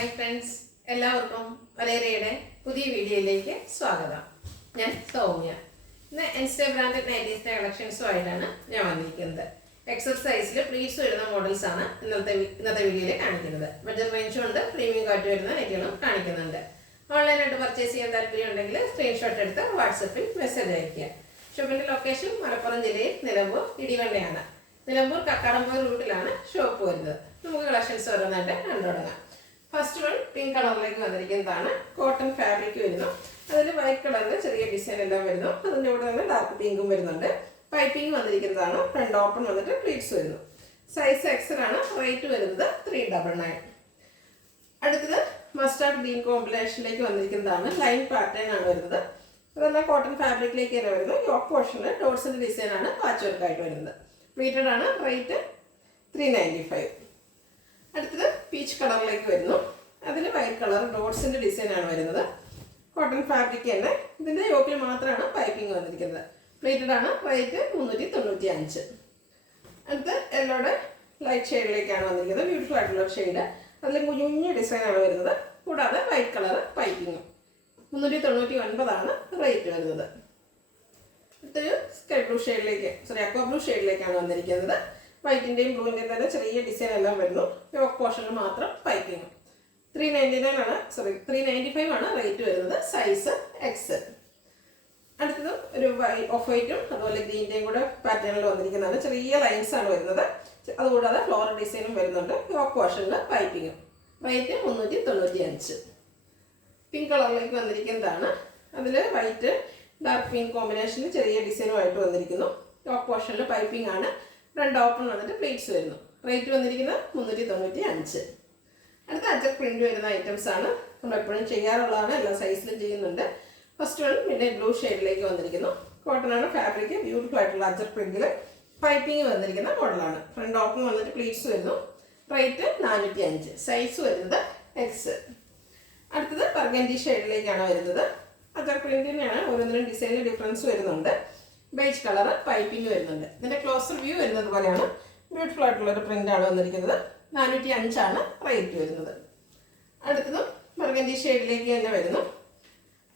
Hi friends, എല്ലാവർക്കും വലേറിയയുടെ പുതിയ വീഡിയോയിലേക്ക് സ്വാഗതം. ഞാൻ സൗമ്യ. ഇന്ന് എൻസ്റ്റേ ബ്രാൻഡഡ് നൈറ്റീസിൻ്റെ കളക്ഷൻസുമായിട്ടാണ് ഞാൻ വന്നിരിക്കുന്നത്. എക്സർസൈസിൽ പ്ലീറ്റ്സ് വരുന്ന മോഡൽസ് ആണ് ഇന്നത്തെ വീഡിയോയിൽ കാണിക്കുന്നത്. ബഡ്ജറ്റ് റേഞ്ചും ഉണ്ട്, പ്രീമിയം ക്വാളിറ്റി വരുന്ന നൈറ്റികളും കാണിക്കുന്നുണ്ട്. ഓൺലൈനായിട്ട് പർച്ചേസ് ചെയ്യാൻ താല്പര്യം ഉണ്ടെങ്കിൽ സ്ക്രീൻഷോട്ട് എടുത്ത് വാട്സപ്പിൽ മെസ്സേജ് അയയ്ക്കുക. ഷോപ്പിൻ്റെ ലൊക്കേഷൻ മലപ്പുറം ജില്ലയിൽ നിലമ്പൂർ ഇടിവണ്ണയാണ്. നിലമ്പൂർ കക്കാടംപൊയിൽ റൂട്ടിലാണ് ഷോപ്പ് വരുന്നത്. നമുക്ക് കളക്ഷൻസ് ഓരോന്നായിട്ട് കണ്ടു തുടങ്ങാം. ഫസ്റ്റ് വൺ പിങ്ക് കളറിലേക്ക് വന്നിരിക്കുന്നതാണ്. കോട്ടൺ ഫാബ്രിക് വരുന്നു. അതിൽ വൈറ്റ് കളറിൽ ചെറിയ ഡിസൈൻ എല്ലാം വരുന്നു. അതിൻ്റെ കൂടെ തന്നെ ഡാർക്ക് പിങ്കും വരുന്നുണ്ട്. പൈപ്പിംഗ് വന്നിരിക്കുന്നതാണ്. ഫ്രണ്ട് ഓപ്പൺ വന്നിട്ട് പ്ലീറ്റ്സ് വരുന്നു. സൈസ് എക്സൽ ആണ്. റേറ്റ് വരുന്നത് 399. അടുത്തത് മസ്റ്റാർഡ് ഗ്രീൻ കോമ്പിനേഷനിലേക്ക് വന്നിരിക്കുന്നതാണ്. ലൈൻ പാറ്റേൺ ആണ് വരുന്നത്. അതെല്ലാം കോട്ടൺ ഫാബ്രിക്കിലേക്ക് തന്നെ വരുന്നു. യോക്ക് പോർഷനിൽ ഡോട്ട്സിൻ്റെ ഡിസൈൻ ആണ് പാച്ച് വർക്കായിട്ട് വരുന്നത്. പ്ലീറ്റഡ് ആണ്. റേറ്റ് 395. അടുത്തത് പീച്ച് കളറിലേക്ക് വരുന്നു. അതിൽ വൈറ്റ് കളർ ഡോട്ട്സിൻ്റെ ഡിസൈൻ ആണ് വരുന്നത്. കോട്ടൺ ഫാബ്രിക് തന്നെ. ഇതിൻ്റെ യോക്കിൽ മാത്രമാണ് പൈപ്പിംഗ് വന്നിരിക്കുന്നത്. പ്ലേറ്റഡ് ആണ്. റേറ്റ് 395. അടുത്ത് യെല്ലോയുടെ ലൈറ്റ് ഷെയ്ഡിലേക്കാണ് വന്നിരിക്കുന്നത്. ബ്യൂട്ടിഫുൾ ആയിട്ടുള്ള ഷെയ്ഡ്. അതിൽ കുഞ്ഞു ഡിസൈനാണ് വരുന്നത്. കൂടാതെ വൈറ്റ് കളർ പൈപ്പിങ്ങും. 399 റേറ്റ് വരുന്നത്. അടുത്തൊരു സ്കൈ ബ്ലൂ ഷെയ്ഡിലേക്ക് അക്വാ ബ്ലൂ ഷെയ്ഡിലേക്കാണ് വന്നിരിക്കുന്നത്. വൈറ്റിൻ്റെയും ബ്ലൂവിൻ്റെയും തന്നെ ചെറിയ ഡിസൈൻ എല്ലാം വരുന്നു. യോക്ക് പോർഷനിൽ മാത്രം പൈപ്പിംഗ്. 395 ആണ് റേറ്റ് വരുന്നത്. Size X. അടുത്തതും ഒരു ഓഫ് വൈറ്റും അതുപോലെ ഗ്രീൻ്റെയും കൂടെ പാറ്റേണിൽ വന്നിരിക്കുന്നതാണ്. ചെറിയ ലൈൻസ് ആണ് വരുന്നത്. അതുകൂടാതെ ഫ്ലോറൽ ഡിസൈനും വരുന്നുണ്ട്. യോക്ക് പോർഷനിൽ പൈപ്പിങ്ങും. റേറ്റ് 395. പിങ്ക് കളറിലേക്ക് വന്നിരിക്കുന്നതാണ്. അതിൽ വൈറ്റ് ഡാർക്ക് പിങ്ക് കോമ്പിനേഷനിൽ ചെറിയ ഡിസൈനുമായിട്ട് വന്നിരിക്കുന്നു. യോക്ക് പോർഷനിൽ പൈപ്പിംഗ് ആണ്. ഫ്രണ്ട് ഓപ്പൺ വന്നിട്ട് പ്ലേറ്റ്സ് വരുന്നു. റേറ്റ് വന്നിരിക്കുന്നത് 395. അടുത്ത അജക് പ്രിന്റ് വരുന്ന ഐറ്റംസ് ആണ്. നമ്മൾ എപ്പോഴും ചെയ്യാറുള്ളതാണ്. എല്ലാ സൈസിലും ചെയ്യുന്നുണ്ട്. ഫസ്റ്റ് വൺ പിന്നെ ബ്ലൂ ഷെയ്ഡിലേക്ക് വന്നിരിക്കുന്നു. കോട്ടൺ ആണ് ഫാബ്രിക്. ബ്യൂട്ടിഫുൾ ആയിട്ടുള്ള അജക് പ്രിന്റിൽ പൈപ്പിംഗ് വന്നിരിക്കുന്ന മോഡലാണ്. ഫ്രണ്ട് ഓപ്പൺ വന്നിട്ട് പ്ലേറ്റ്സ് വരുന്നു. റേറ്റ് 405. സൈസ് വരുന്നത് എക്സ്. അടുത്തത് ബർഗൻഡി ഷെയ്ഡിലേക്കാണ് വരുന്നത്. അജക് പ്രിന്റിനാണ്. ഓരോന്നിനും ഡിസൈനിൽ ഡിഫറൻസ് വരുന്നുണ്ട്. ബേജ് കളർ പൈപ്പിംഗ് വരുന്നുണ്ട്. ഇതിൻ്റെ ക്ലോസർ വ്യൂ വരുന്നത് പോലെയാണ്. ബ്യൂട്ടിഫുൾ ആയിട്ടുള്ളൊരു പ്രിൻ്റാണ് വന്നിരിക്കുന്നത്. 405 റേറ്റ് വരുന്നത്. അടുത്തതും ബർഗൻഡി ഷെയ്ഡിലേക്ക് തന്നെ വരുന്നു.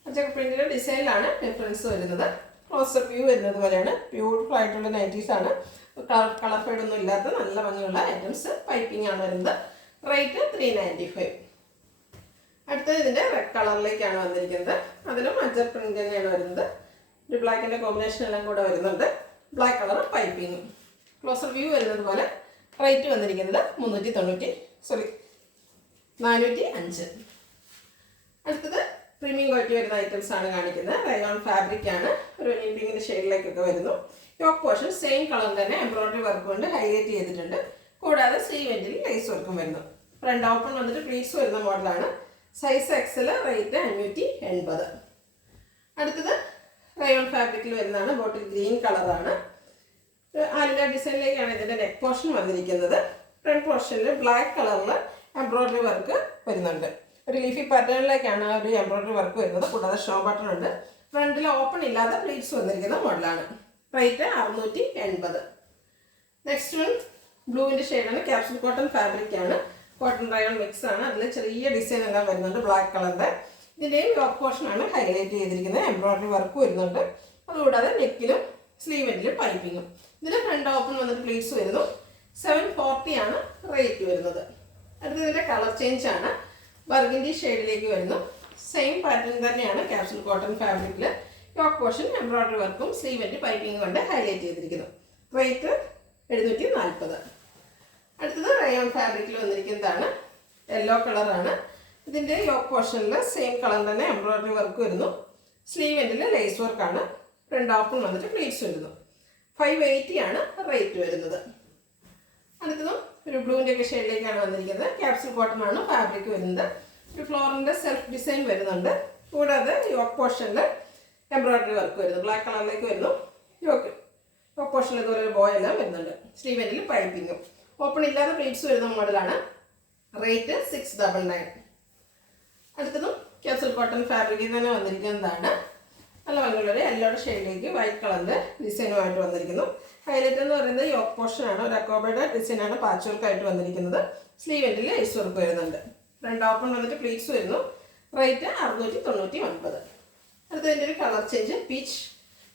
അജക് പ്രിന്റിൻ്റെ ഡിസൈനിലാണ് ഡിഫറൻസ് വരുന്നത്. ക്ലോസർ വ്യൂ വരുന്നത് പോലെയാണ്. ബ്യൂട്ടിഫുൾ ആയിട്ടുള്ള നൈറ്റീസാണ്. കളർ ഫെയ്ഡൊന്നും ഇല്ലാത്ത നല്ല ഭംഗിയുള്ള ഐറ്റംസ്. പൈപ്പിംഗ് ആണ് വരുന്നത്. റേറ്റ് 395. അടുത്തത് ഇതിൻ്റെ റെഡ് കളറിലേക്കാണ് വന്നിരിക്കുന്നത്. അതിലും അജക് പ്രിന്റ് തന്നെയാണ് വരുന്നത്. ഒരു ബ്ലാക്കിൻ്റെ കോമ്പിനേഷൻ എല്ലാം കൂടെ വരുന്നുണ്ട്. ബ്ലാക്ക് കളർ പൈപ്പിങ്ങും. ക്ലോസർ വ്യൂ വരുന്നത് പോലെ. റേറ്റ് വന്നിരിക്കുന്നത് 405. അടുത്തത് പ്രീമിയം ക്വാളിറ്റി വരുന്ന ഐറ്റംസ് ആണ് കാണിക്കുന്നത്. റയോൺ ഫാബ്രിക് ആണ്. ഒരു പിങ്കിൻ്റെ ഷെയ്ഡിലേക്കൊക്കെ വരുന്നു. യോക്ക് പോർഷൻ സെയിം കളർ തന്നെ എംബ്രോയിഡറി വർക്ക് കൊണ്ട് ഹൈലൈറ്റ് ചെയ്തിട്ടുണ്ട്. കൂടാതെ സ്ലീവെൻറ്റിൽ ലേസ് വർക്കും വരുന്നു. ഫ്രണ്ട് ഓപ്പൺ വന്നിട്ട് പ്ലീറ്റ്സ് വരുന്ന മോഡലാണ്. Size Excel. റേറ്റ് 580. അടുത്തത് റയോൺ ഫാബ്രിക്കിൽ വരുന്നതാണ്. ബോട്ടിൽ ഗ്രീൻ കളറാണ്. ആലില ഡിസൈനിലേക്കാണ് ഇതിൻ്റെ നെക്ക് പോർഷൻ വന്നിരിക്കുന്നത്. ഫ്രണ്ട് പോർഷനിൽ ബ്ലാക്ക് കളറിൽ എംബ്രോയിഡറി വർക്ക് വരുന്നുണ്ട്. ഒരു ലീഫി പാറ്റേണിലേക്കാണ് ഒരു എംബ്രോയിഡറി വർക്ക് വരുന്നത്. കൂടാതെ ഷോ ബട്ടൺ ഉണ്ട്. ഫ്രണ്ടിൽ ഓപ്പൺ ഇല്ലാതെ പ്ലീറ്റ്സ് വന്നിരിക്കുന്ന മോഡലാണ്. റേറ്റ് 680. നെക്സ്റ്റ് വൺ ബ്ലൂവിൻ്റെ ഷെയ്ഡാണ്. ക്യാപ്സൂൾ കോട്ടൺ ഫാബ്രിക് ആണ്. കോട്ടൺ റയോൺ മിക്സ് ആണ്. അതിൽ ചെറിയ ഡിസൈൻ എല്ലാം വരുന്നുണ്ട്. ബ്ലാക്ക് കളറിൻ്റെ. ഇതിൻ്റെയും യോക്ക് പോർഷനാണ് ഹൈലൈറ്റ് ചെയ്തിരിക്കുന്നത്. എംബ്രോയിഡറി വർക്ക് വരുന്നുണ്ട്. അതുകൂടാതെ നെക്കിലും സ്ലീവെൻറ്റിലും പൈപ്പിങ്ങും. ഇതിൽ ഫ്രണ്ട് ഓപ്പൺ വന്നിട്ട് പ്ലീറ്റ്സ് വരുന്നു. 740 റേറ്റ് വരുന്നത്. അടുത്തതിൻ്റെ കളർ ചേഞ്ച് ആണ്. ബർഗൻഡി ഷെയ്ഡിലേക്ക് വരുന്നു. സെയിം പാറ്റേൺ തന്നെയാണ്. ക്യാപ്സൂൾ കോട്ടൺ ഫാബ്രിക്കിൽ യോക്ക് പോർഷൻ എംബ്രോയിഡറി വർക്കും സ്ലീവെൻറ്റ് പൈപ്പിങ്ങും കൊണ്ട് ഹൈലൈറ്റ് ചെയ്തിരിക്കുന്നു. റേറ്റ് 740. അടുത്തത് റയോൺ ഫാബ്രിക്കിൽ വന്നിരിക്കുന്നതാണ്. യെല്ലോ കളറാണ്. ഇതിൻ്റെ യോക്ക് പോർഷനിൽ സെയിം കളർ തന്നെ എംബ്രോയിഡറി വർക്ക് വരുന്നു. സ്ലീവെൻറ്റിൽ ലേസ് വർക്കാണ്. ഫ്രണ്ട് ഓപ്പൺ വന്നിട്ട് പ്ലീറ്റ്സ് വരുന്നു. 580 റേറ്റ് വരുന്നത്. അടുത്തതും ഒരു ബ്ലൂവിൻ്റെ ഒക്കെ ഷെയ്ഡിലേക്കാണ് വന്നിരിക്കുന്നത്. ക്യാപ്സൂൾ കോട്ടൺ ആണ് ഫാബ്രിക് വരുന്നത്. ഒരു ഫ്ലോറിൻ്റെ സെൽഫ് ഡിസൈൻ വരുന്നുണ്ട്. കൂടാതെ യോക്ക് പോർഷനിൽ എംബ്രോയിഡറി വർക്ക് വരുന്നു. ബ്ലാക്ക് കളറിലേക്ക് വരുന്നു. യോക്ക് പോർഷനിൽ ഇതുപോലെ ഒരു ബോയ് എല്ലാം വരുന്നുണ്ട്. സ്ലീവെൻറ്റിൽ പൈപ്പിങ്ങും. ഓപ്പൺ ഇല്ലാതെ പ്ലീറ്റ്സ് വരുന്ന മോഡലാണ്. റേറ്റ് 699. അടുത്തതും ക്യാപ്സൂൾ കോട്ടൺ ഫാബ്രിക്കിൽ തന്നെ വന്നിരിക്കുന്നതാണ്. നല്ല ഭംഗിയുള്ളൊരു യെല്ലോയുടെ ഷെയ്ഡിലേക്ക് വൈറ്റ് കളറിൻ്റെ ഡിസൈനുമായിട്ട് വന്നിരിക്കുന്നു. ഹൈലൈറ്റ് എന്ന് പറയുന്നത് യോക്ക് പോർഷൻ ആണ്. ഒരു അക്കോബയുടെ ഡിസൈനാണ് പാച്ച് വർക്കായിട്ട് വന്നിരിക്കുന്നത്. സ്ലീവെൻറ്റിൽ ലേസ് വർക്ക് വരുന്നുണ്ട്. ഫ്രണ്ട് ഓപ്പൺ വന്നിട്ട് പ്ലീറ്റ്സ് വരുന്നു. റേറ്റ് 699. അടുത്തതിൻ്റെ ഒരു കളർ ചേഞ്ച് പീച്ച്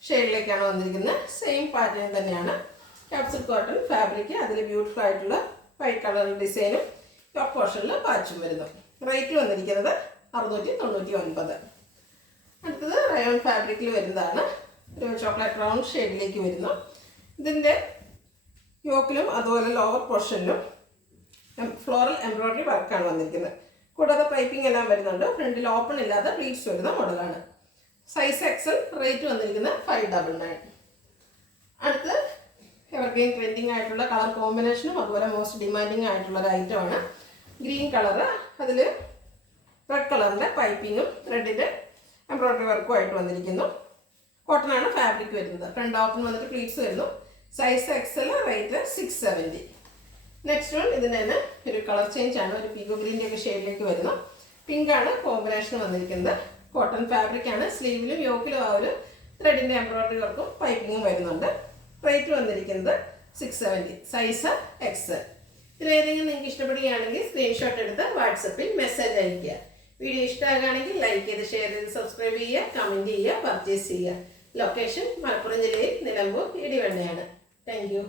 ഷെയ്ഡിലേക്കാണ് വന്നിരിക്കുന്നത്. സെയിം പാറ്റേൺ തന്നെയാണ്. ക്യാപ്സൂൾ കോട്ടൺ ഫാബ്രിക്, അതിൽ ബ്യൂട്ടിഫുൾ ആയിട്ടുള്ള വൈറ്റ് കളർ ഡിസൈനും ടോപ്പ് പോർഷനിൽ പാച്ചും വരുന്നു. റേറ്റ് വന്നിരിക്കുന്നത് 699. അടുത്തത് റയോൺ ഫാബ്രിക്കിൽ വരുന്നതാണ്. ഒരു ചോക്ലേറ്റ് ബ്രൗൺ ഷെയ്ഡിലേക്ക് വരുന്നു. ഇതിൻ്റെ യോക്കിലും അതുപോലെ ലോവർ പോർഷനിലും ഫ്ലോറൽ എംബ്രോയിഡറി വർക്കാണ് വന്നിരിക്കുന്നത്. കൂടാതെ പൈപ്പിംഗ് എല്ലാം വരുന്നുണ്ട്. ഫ്രണ്ടിൽ ഓപ്പൺ ഇല്ലാതെ പ്ലീറ്റ്സ് വരുന്ന മോഡലാണ്. Size Excel. റേറ്റ് വന്നിരിക്കുന്നത് 599. അടുത്ത് എവർഗ്രീൻ ട്രെൻഡിങ് ആയിട്ടുള്ള കളർ കോമ്പിനേഷനും അതുപോലെ മോസ്റ്റ് ഡിമാൻഡിങ് ആയിട്ടുള്ള ഒരു ഐറ്റമാണ്. ഗ്രീൻ കളറ്, അതിൽ റെഡ് കളറിൻ്റെ പൈപ്പിങ്ങും റെഡിൻ്റെ എംബ്രോയിഡറി വർക്കും ആയിട്ട് വന്നിരിക്കുന്നു. കോട്ടൺ ആണ് ഫാബ്രിക് വരുന്നത്. ഫ്രണ്ട് ഓപ്പൺ വന്നിട്ട് പ്ലീറ്റ്സ് വരുന്നു. Size Excel. Rate 670. Next one ഇതിന് തന്നെ ഒരു കളർ ചേഞ്ച് ആണ്. ഒരു പീകോ ഗ്രീൻ്റെ ഒക്കെ ഷെയ്ഡിലേക്ക് വരുന്നു. പിങ്ക് ആണ് കോമ്പിനേഷൻ വന്നിരിക്കുന്നത്. കോട്ടൺ ഫാബ്രിക് ആണ്. സ്ലീവിലും യോക്കിലും ആ ഒരു ത്രെഡിൻ്റെ എംബ്രോയിഡറി വർക്കും പൈപ്പിങ്ങും വരുന്നുണ്ട്. റേറ്റ് വന്നിരിക്കുന്നത് 670. Size Excel. ഇതിലേതെങ്കിലും നിങ്ങൾക്ക് ഇഷ്ടപ്പെടുകയാണെങ്കിൽ സ്ക്രീൻഷോട്ട് എടുത്ത് വാട്സപ്പിൽ മെസ്സേജ് അയയ്ക്കുക. വീഡിയോ ഇഷ്ടമാകുകയാണെങ്കിൽ ലൈക്ക് ചെയ്ത് ഷെയർ ചെയ്ത് സബ്സ്ക്രൈബ് ചെയ്യുക, കമൻറ്റ് ചെയ്യുക, പർച്ചേസ് ചെയ്യുക. ലൊക്കേഷൻ മലപ്പുറം ജില്ലയിൽ നിലമ്പൂർ ഇടിവണ്ണയാണ്. Thank you.